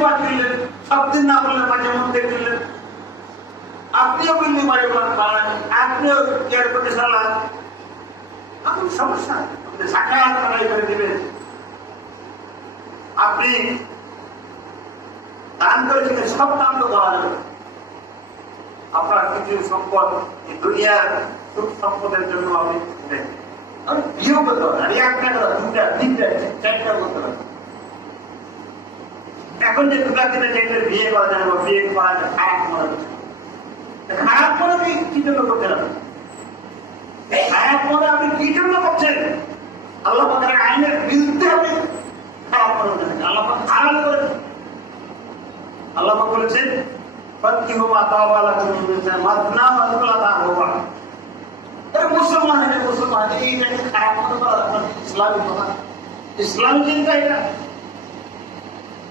প্রতিবার কিনলেন, সব দিন না করলে মাঝে মধ্যে কিনলেন, আপনিও বিল্ডিং বাড়ি বানান, আপনিও কেয়ার করতে চালান, এখন সমস্যা আপনি সাক্ষাৎ লড়াই করে দিবেন। আপনি দান করেছিলেন, সব দান তো দেওয়া যাবে। আপনার কিছু সম্পদ এই দুনিয়ার সুখ সম্পদের জন্য আপনি দেন, আমি বিয়েও করতে পারেন, আর একটা কথা, দুটা, তিনটা, চারটা করতে পারেন। এখন যে দুটা তিনটা চারটে বিয়ে করা যায় বা বিয়ে করা যায়, খারাপ মনে হচ্ছে, খারাপ মনে আপনি কি জন্য করছেন? খারাপ মনে আপনি কি জন্য করছেন? আল্লাহ পাকের আইনের বিরুদ্ধে আপনি খারাপ মনে হচ্ছেন, আল্লাহ পাক হারাম করেছেন। আল্লাহ পাক বলেছেন মুসলমান, ইসলামী চিন্তা এটা।